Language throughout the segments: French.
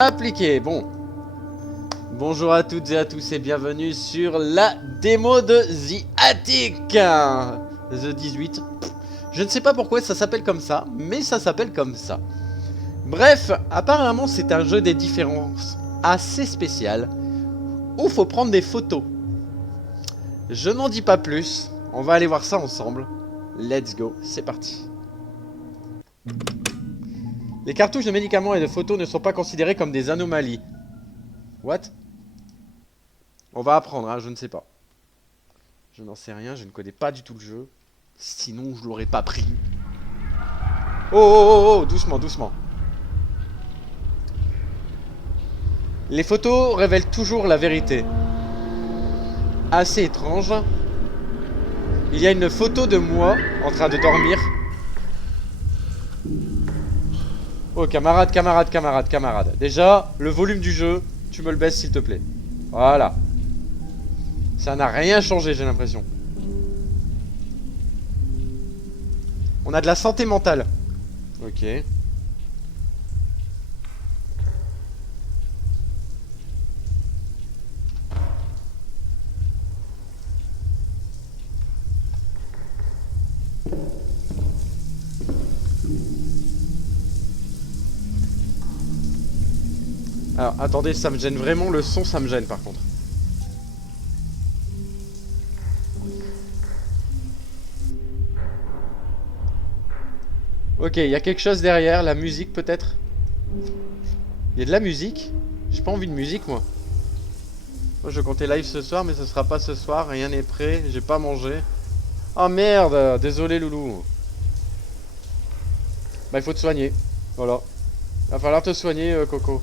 Appliqué, bon. Bonjour à toutes et à tous et bienvenue sur la démo de The Attic. The 18. Je ne sais pas pourquoi ça s'appelle comme ça, mais ça s'appelle comme ça. Bref, apparemment c'est un jeu des différences assez spécial où faut prendre des photos. Je n'en dis pas plus, on va aller voir ça ensemble. Let's go, c'est parti. Les cartouches de médicaments et de photos ne sont pas considérées comme des anomalies. What? On va apprendre, hein, je ne sais pas. Je n'en sais rien, je ne connais pas du tout le jeu. Sinon, je l'aurais pas pris. Oh, oh, oh, oh, doucement, doucement. Les photos révèlent toujours la vérité. Assez étrange. Il y a une photo de moi en train de dormir. Oh, camarade, camarade, camarade, camarade. Déjà, le volume du jeu, tu me le baisses s'il te plaît. Voilà. Ça n'a rien changé, j'ai l'impression. On a de la santé mentale. Ok. Alors, attendez, ça me gêne vraiment, le son, ça me gêne par contre. Ok, il y a quelque chose derrière, la musique peut-être. Il y a de la musique. J'ai pas envie de musique moi. Moi je comptais live ce soir mais ce sera pas ce soir, rien n'est prêt, j'ai pas mangé. Oh merde, désolé loulou. Bah il faut te soigner, voilà. Va falloir te soigner Coco.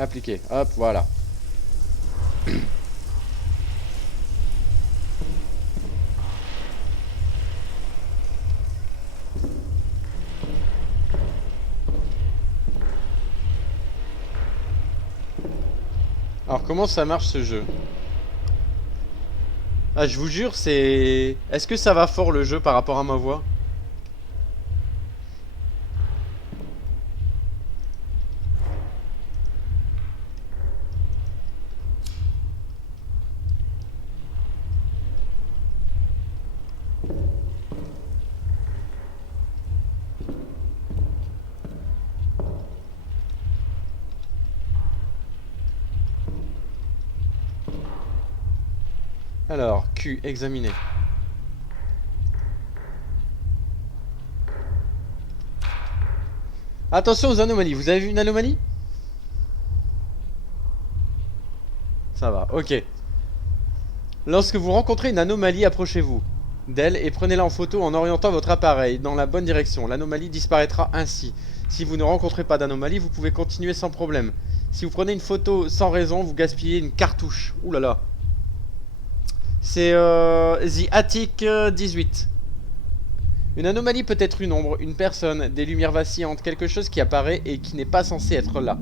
Appliquer, hop, voilà. Alors comment ça marche ce jeu? Ah je vous jure c'est... Est-ce que ça va fort le jeu par rapport à ma voix? Alors, Q, examiner. Attention aux anomalies, vous avez vu une anomalie? Ça va, ok. Lorsque vous rencontrez une anomalie, approchez-vous d'elle et prenez-la en photo en orientant votre appareil dans la bonne direction. L'anomalie disparaîtra ainsi. Si vous ne rencontrez pas d'anomalie, vous pouvez continuer sans problème. Si vous prenez une photo sans raison, vous gaspillez une cartouche. Ouh là là. C'est The Attic 18. Une anomalie peut être une ombre, une personne, des lumières vacillantes, quelque chose qui apparaît et qui n'est pas censé être là.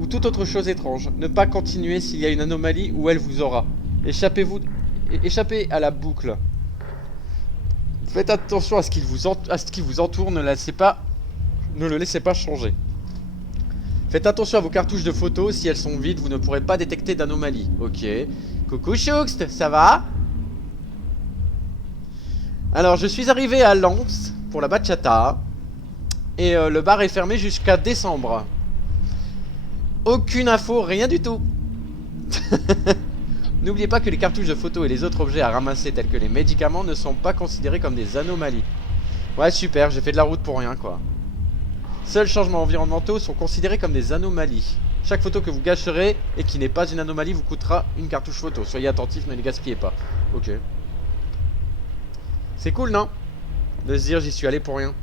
Ou toute autre chose étrange. Ne pas continuer s'il y a une anomalie ou elle vous aura. Échappez à la boucle. Faites attention à ce qui vous entoure, ne le laissez pas changer. Faites attention à vos cartouches de photos, si elles sont vides, vous ne pourrez pas détecter d'anomalie. Ok. Coucou Choukst, ça va? Alors, je suis arrivé à Lens pour la bachata. Et le bar est fermé jusqu'à décembre. Aucune info, rien du tout. N'oubliez pas que les cartouches de photos et les autres objets à ramasser tels que les médicaments ne sont pas considérés comme des anomalies. Ouais super, j'ai fait de la route pour rien quoi. Seuls changements environnementaux sont considérés comme des anomalies. Chaque photo que vous gâcherez et qui n'est pas une anomalie vous coûtera une cartouche photo. Soyez attentifs, ne les gaspillez pas. Ok. C'est cool non? De se dire j'y suis allé pour rien.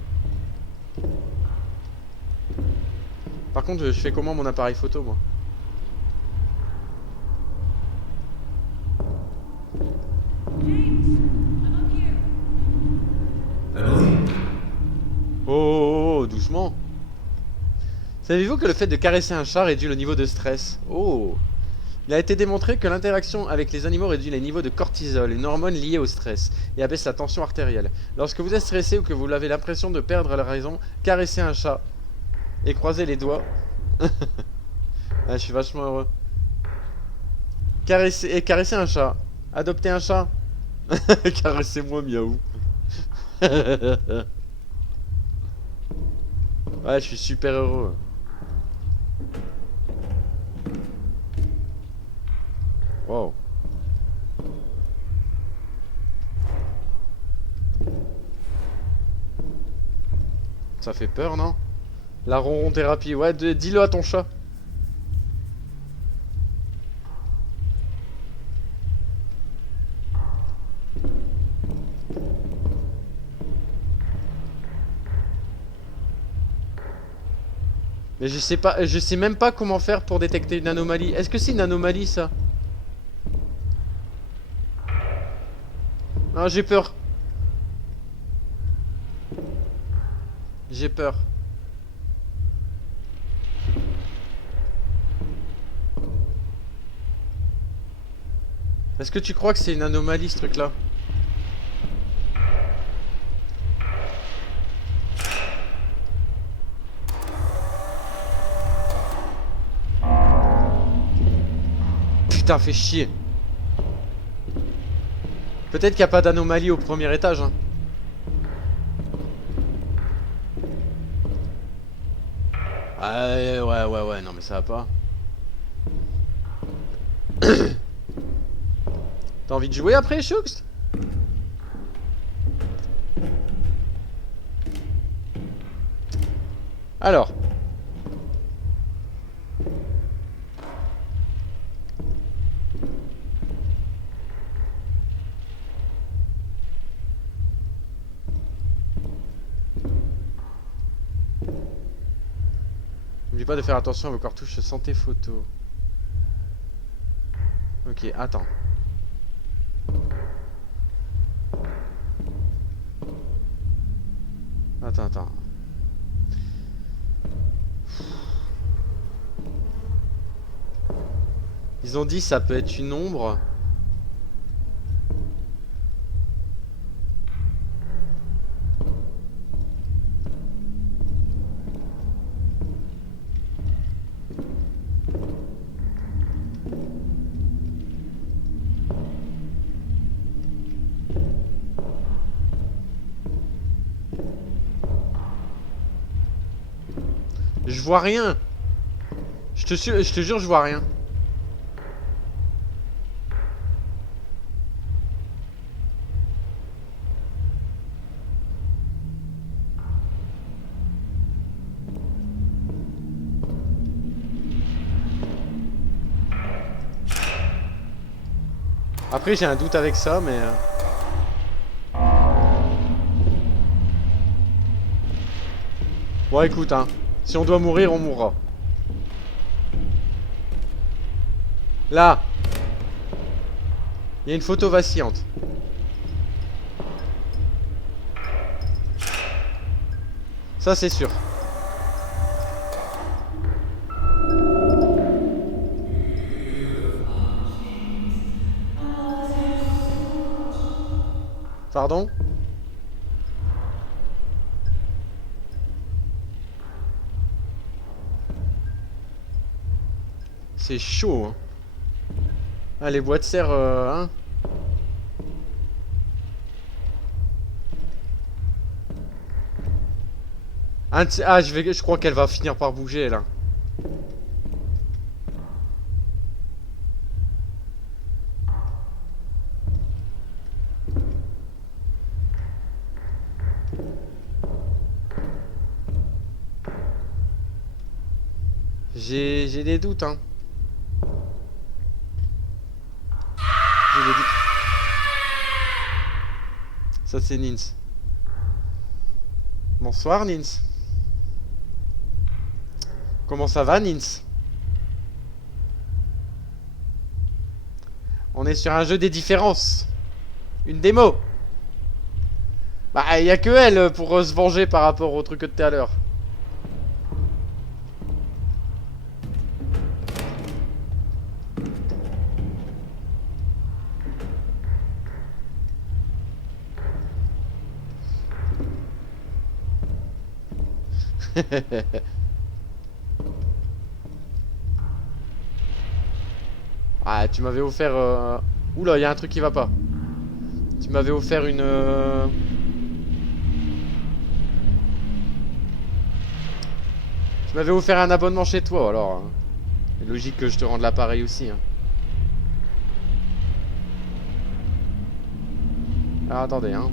Par contre je fais comment mon appareil photo moi? Oh, doucement. Savez-vous que le fait de caresser un chat réduit le niveau de stress? Oh. Il a été démontré que l'interaction avec les animaux réduit les niveaux de cortisol, une hormone liée au stress, et abaisse la tension artérielle. Lorsque vous êtes stressé ou que vous avez l'impression de perdre la raison, caressez un chat et croisez les doigts. Ah, je suis vachement heureux. Caressez un chat. Adoptez un chat. Caressez-moi, miaou. Ouais, je suis super heureux. Wow. Ça fait peur, non? La ronron thérapie. Ouais, dis-le à ton chat. Mais je sais même pas comment faire pour détecter une anomalie. Est-ce que c'est une anomalie, ça? Non, j'ai peur. J'ai peur. Est-ce que tu crois que c'est une anomalie, ce truc-là? Putain, fait chier. Peut-être qu'il n'y a pas d'anomalie au premier étage, hein. Ouais, non mais ça va pas. T'as envie de jouer après, Choux? Alors. N'oublie pas de faire attention à vos cartouches santé photo. Ok, attends. Attends. Ils ont dit ça peut être une ombre. Je vois rien. Je te jure, je vois rien. Après, j'ai un doute avec ça, mais... Bon, écoute, hein. Si on doit mourir, on mourra. Là. Il y a une photo vacillante. Ça, c'est sûr. Pardon? C'est chaud, hein. Ah, les boîtes de serre, hein. Ah, je crois qu'elle va finir par bouger, là. J'ai des doutes, hein. J'ai des doutes. Ça, c'est Nins. Bonsoir, Nins. Comment ça va, Nins? On est sur un jeu des différences. Une démo. Bah, y a que elle pour se venger par rapport au truc de tout à l'heure. Ah, tu m'avais offert... Oula, il y a un truc qui va pas. Tu m'avais offert une... Tu m'avais offert un abonnement chez toi, alors. Hein. C'est logique que je te rende l'appareil aussi. Hein. Alors, attendez, hein.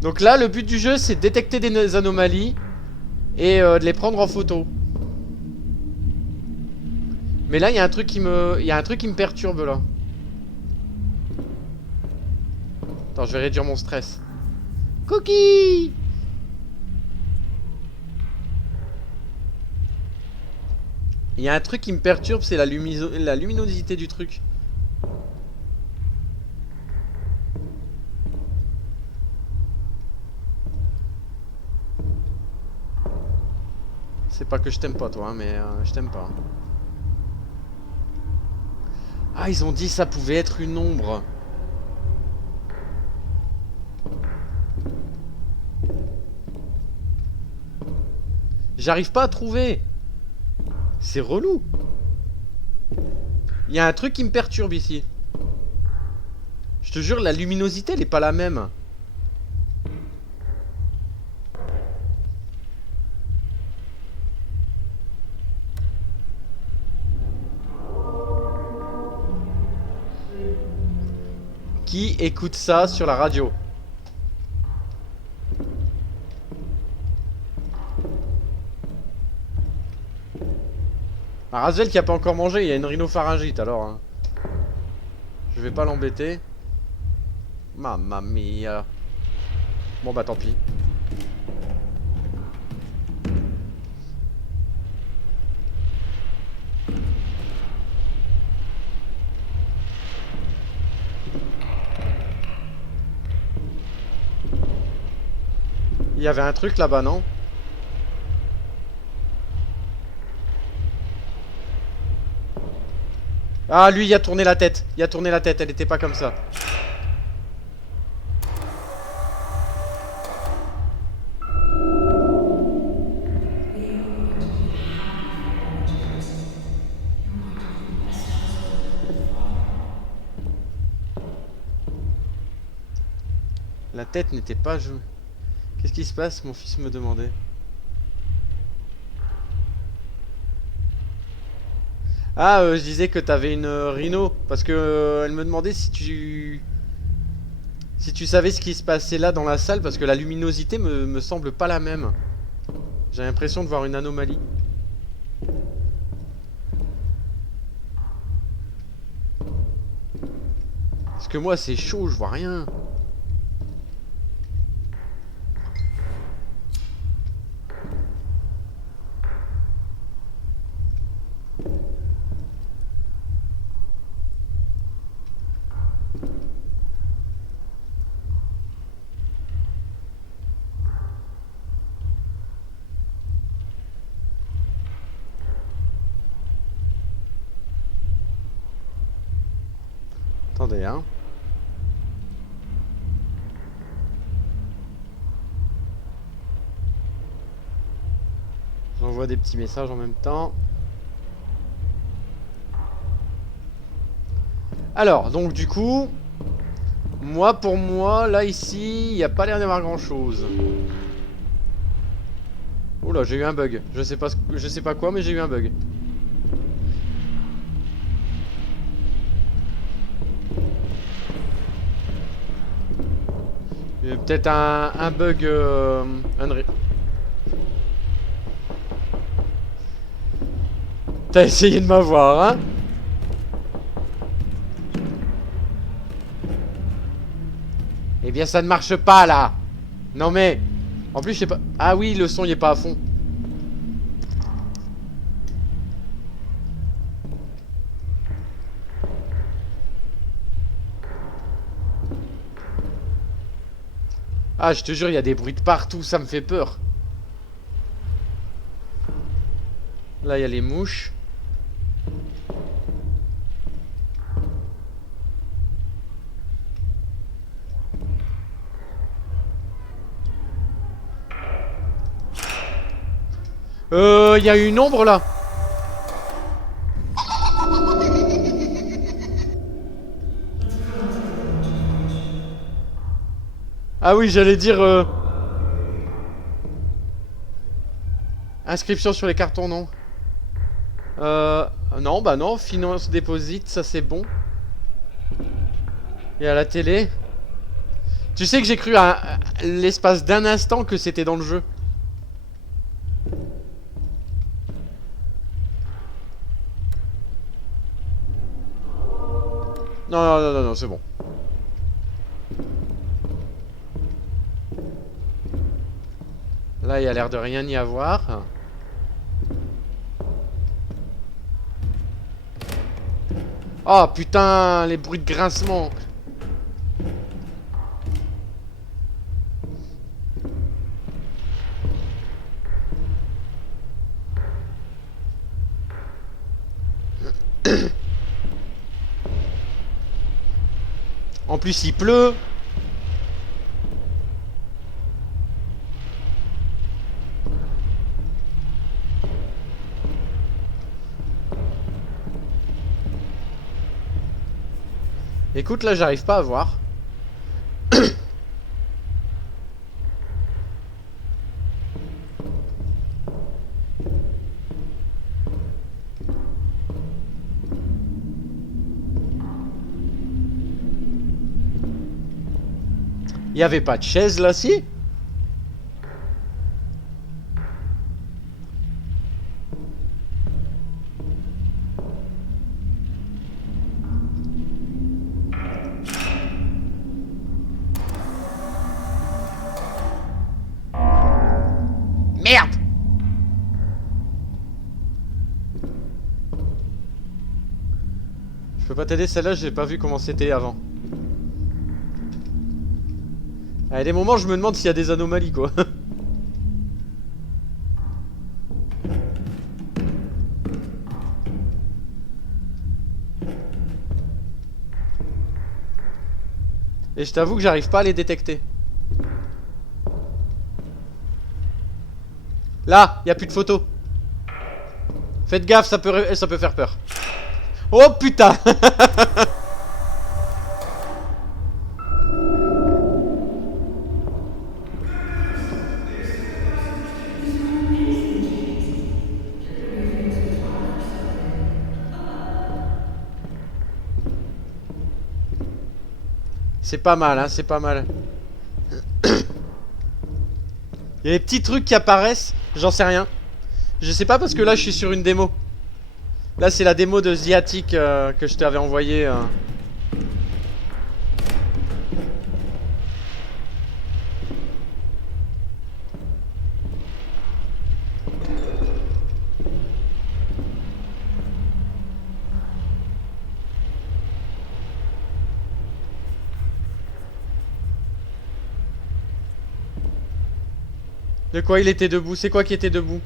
Donc là, le but du jeu, c'est de détecter des anomalies et de les prendre en photo. Mais là, il y a un truc qui me perturbe là. Attends, je vais réduire mon stress. Cookie! Il y a un truc qui me perturbe, c'est la luminosité du truc. C'est pas que je t'aime pas, toi, hein, mais je t'aime pas. Ah, ils ont dit ça pouvait être une ombre. J'arrive pas à trouver. C'est relou. Il y a un truc qui me perturbe ici. Je te jure, la luminosité, elle est pas la même. Qui écoute ça sur la radio? Ah, Rasvel qui a pas encore mangé, il y a une rhinopharyngite alors. Hein. Je vais pas l'embêter. Mamma mia. Bon bah tant pis. Il y avait un truc là-bas, non? Ah, lui, il a tourné la tête. Il a tourné la tête, elle était pas comme ça. La tête n'était pas jouée. Qu'est-ce qui se passe? Mon fils me demandait. Ah, je disais que t'avais une rhino. Parce que elle me demandait si tu... Si tu savais ce qui se passait là dans la salle. Parce que la luminosité me semble pas la même. J'ai l'impression de voir une anomalie. Parce que moi c'est chaud, je vois rien. Attendez, hein. J'envoie des petits messages en même temps. Alors, donc du coup... Moi, pour moi, là, ici, il n'y a pas l'air d'avoir grand-chose. Oula, j'ai eu un bug. Je sais pas quoi, mais j'ai eu un bug. Peut-être un bug... T'as essayé de m'avoir, hein? Eh bien, ça ne marche pas, là. Non, mais... En plus, je sais pas... Ah oui, le son, il est pas à fond. Ah, je te jure, il y a des bruits de partout, ça me fait peur. Là, il y a les mouches. Il y a une ombre là. Ah oui, j'allais dire inscription sur les cartons, non. Non, bah non, finance déposite, ça c'est bon. Et à la télé. Tu sais que j'ai cru à l'espace d'un instant que c'était dans le jeu. Non, non, non, non, non, c'est bon. Là, il y a l'air de rien y avoir. Oh putain, les bruits de grincement. En plus, il pleut. Écoute, là, j'arrive pas à voir. Il y avait pas de chaise là, si? Merde! Je peux pas t'aider, celle-là, j'ai pas vu comment c'était avant. Il y a des moments, je me demande s'il y a des anomalies, quoi. Et je t'avoue que j'arrive pas à les détecter. Là, y a plus de photos. Faites gaffe, ça peut faire peur. Oh putain! C'est pas mal, hein, c'est pas mal. Il y a des petits trucs qui apparaissent, j'en sais rien. Je sais pas parce que là je suis sur une démo. Là c'est la démo de The Attic que je t'avais envoyé. De quoi il était debout? C'est quoi qui était debout?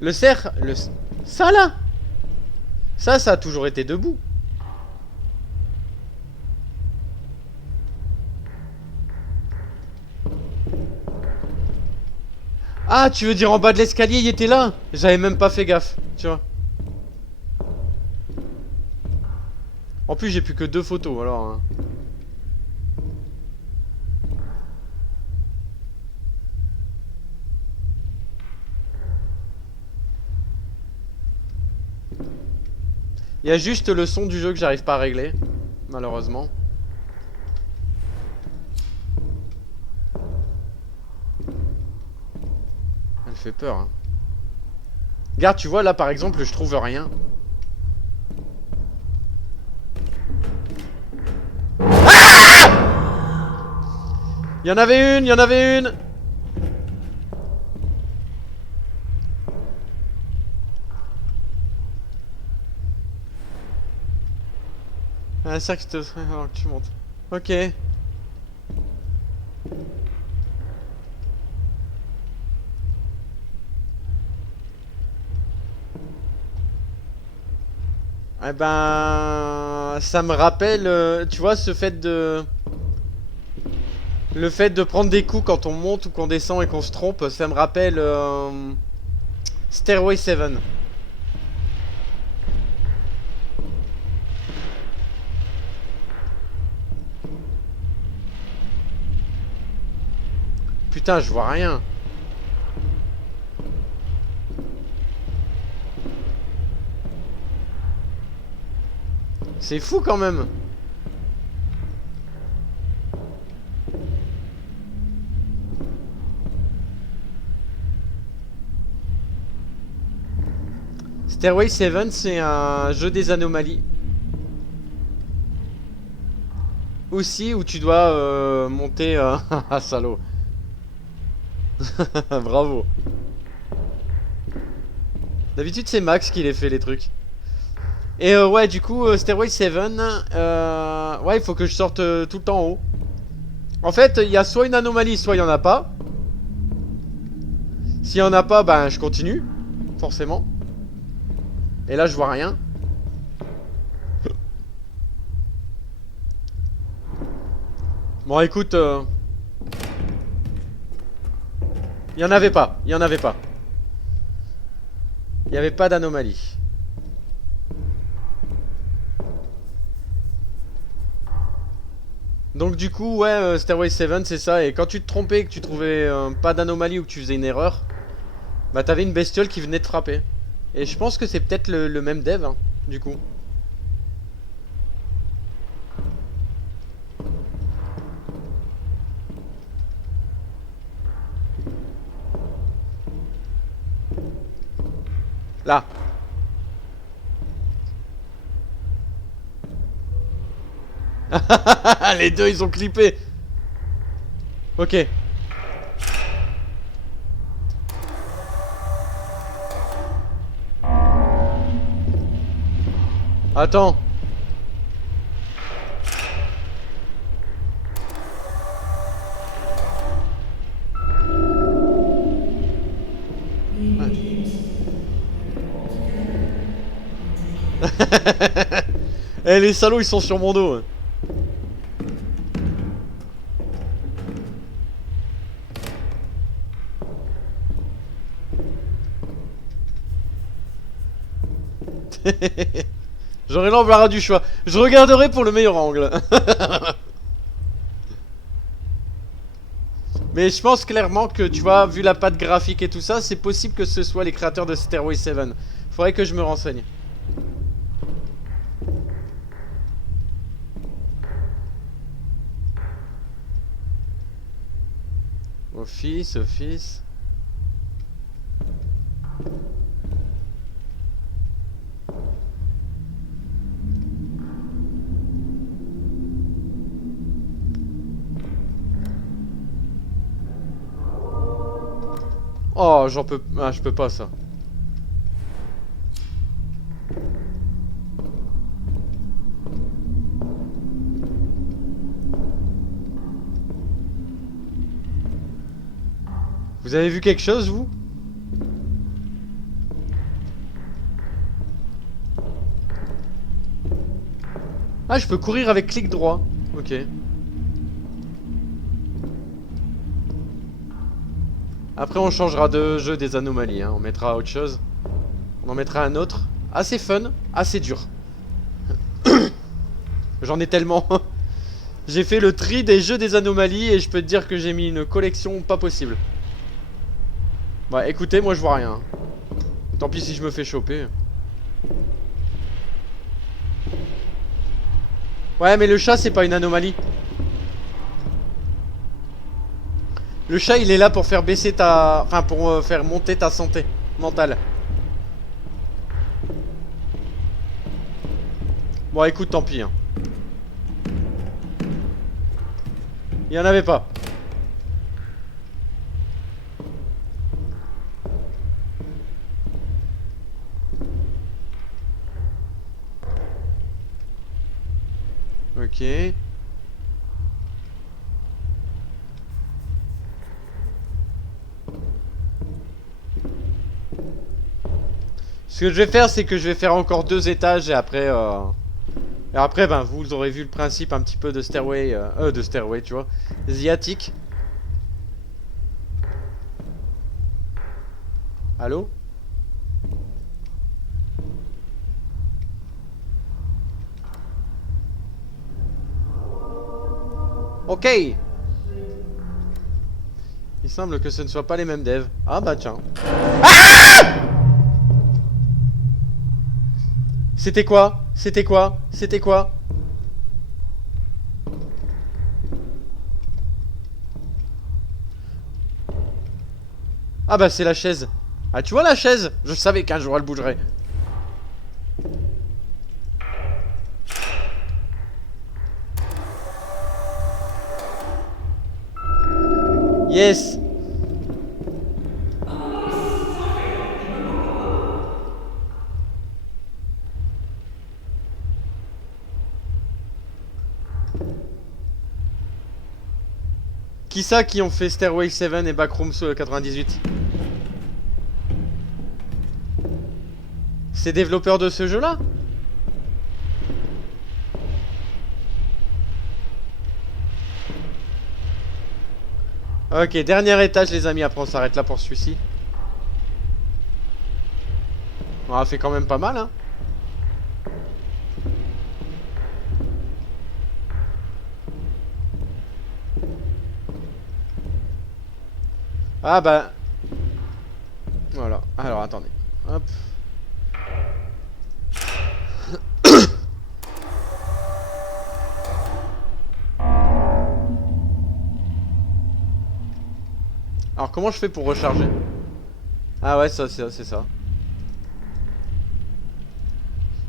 Le cerf? Ça là? Ça a toujours été debout. Ah, tu veux dire en bas de l'escalier, il était là? J'avais même pas fait gaffe, tu vois. En plus, j'ai plus que 2 photos, alors. Hein. Il y a juste le son du jeu que j'arrive pas à régler, malheureusement. Elle fait peur, hein. Regarde, tu vois, là, par exemple, je trouve rien. Il y en avait une, il y en avait une. Un cercle te... Alors que tu montes. Ok. Eh ben... Ça me rappelle, tu vois, ce fait de... Le fait de prendre des coups quand on monte ou qu'on descend et qu'on se trompe, ça me rappelle Stairway 7. Putain, je vois rien. C'est fou quand même. Stairway 7, c'est un jeu des anomalies. Aussi, où tu dois monter... Ah, salaud. Bravo. D'habitude, c'est Max qui les fait, les trucs. Et ouais, du coup, Stairway 7, ouais, il faut que je sorte tout le temps en haut. En fait, il y a soit une anomalie, soit il n'y en a pas. S'il n'y en a pas, ben, je continue. Forcément. Et là, je vois rien. Bon, écoute... il n'y en avait pas. Il n'y en avait pas. Il n'y avait pas d'anomalie. Donc du coup, ouais, Stairway 7, c'est ça. Et quand tu te trompais, que tu trouvais pas d'anomalie ou que tu faisais une erreur, bah t'avais une bestiole qui venait te frapper. Et je pense que c'est peut-être le même dev, hein, du coup. Là. Les deux, ils ont clippé. Ok. Attends. Eh, les salauds, ils sont sur mon dos. J'aurai l'embarras du choix. Je regarderai pour le meilleur angle. Mais je pense clairement que, tu vois, vu la patte graphique et tout ça, c'est possible que ce soit les créateurs de Stairway 7. Faudrait que je me renseigne. Office. Oh, j'en peux... Ah, je peux pas, ça. Vous avez vu quelque chose, vous? Ah, je peux courir avec clic droit. Ok. Après, on changera de jeu des anomalies, hein. On mettra autre chose. On en mettra un autre. Assez fun, assez dur. J'en ai tellement. J'ai fait le tri des jeux des anomalies et je peux te dire que j'ai mis une collection pas possible. Bah écoutez, moi je vois rien. Tant pis si je me fais choper. Ouais, mais le chat c'est pas une anomalie. Le chat il est là pour faire baisser ta... Enfin pour faire monter ta santé mentale. Bon écoute, tant pis, hein. Il y en avait pas. Ok. Ce que je vais faire, c'est que je vais faire encore 2 étages et après... Et après, ben, vous aurez vu le principe un petit peu de Stairway, tu vois. The Attic. Allô? Ok. Il semble que ce ne soit pas les mêmes devs. Ah bah tiens. C'était quoi? C'était quoi? C'était quoi? Ah bah c'est la chaise. Ah tu vois la chaise? Je savais qu'un jour elle bougerait. Yes. Qui ça qui ont fait Stairway 7 et Backrooms 98? C'est développeurs de ce jeu là? Ok, dernier étage les amis, après on s'arrête là pour celui-ci. On a fait quand même pas mal hein. Ah bah... Voilà, alors attendez. Hop. Alors comment je fais pour recharger? Ah ouais, ça c'est ça.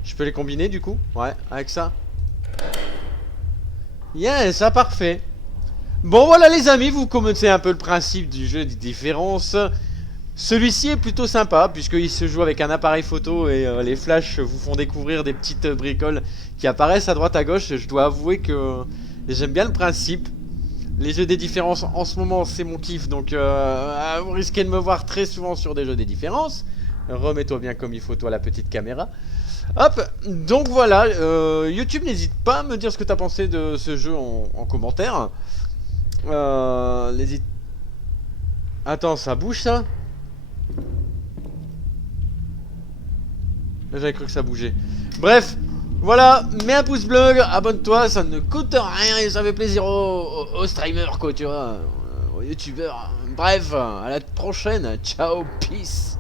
Je peux les combiner du coup? Ouais, avec ça. Yeah, ça parfait. Bon voilà les amis, vous connaissez un peu le principe du jeu des différences. Celui-ci est plutôt sympa puisqu'il se joue avec un appareil photo et les flashs vous font découvrir des petites bricoles qui apparaissent à droite à gauche. Je dois avouer que j'aime bien le principe. Les jeux des différences en ce moment c'est mon kiff, donc vous risquez de me voir très souvent sur des jeux des différences. Remets-toi bien comme il faut toi la petite caméra. Hop, donc voilà, YouTube n'hésite pas à me dire ce que t'as pensé de ce jeu en commentaire. N'hésite... Attends, ça bouge ça? J'avais cru que ça bougeait. Bref, voilà, mets un pouce bleu, abonne-toi, ça ne coûte rien et ça fait plaisir aux streamers quoi, tu vois, aux youtubeurs. Bref, à la prochaine, ciao, peace.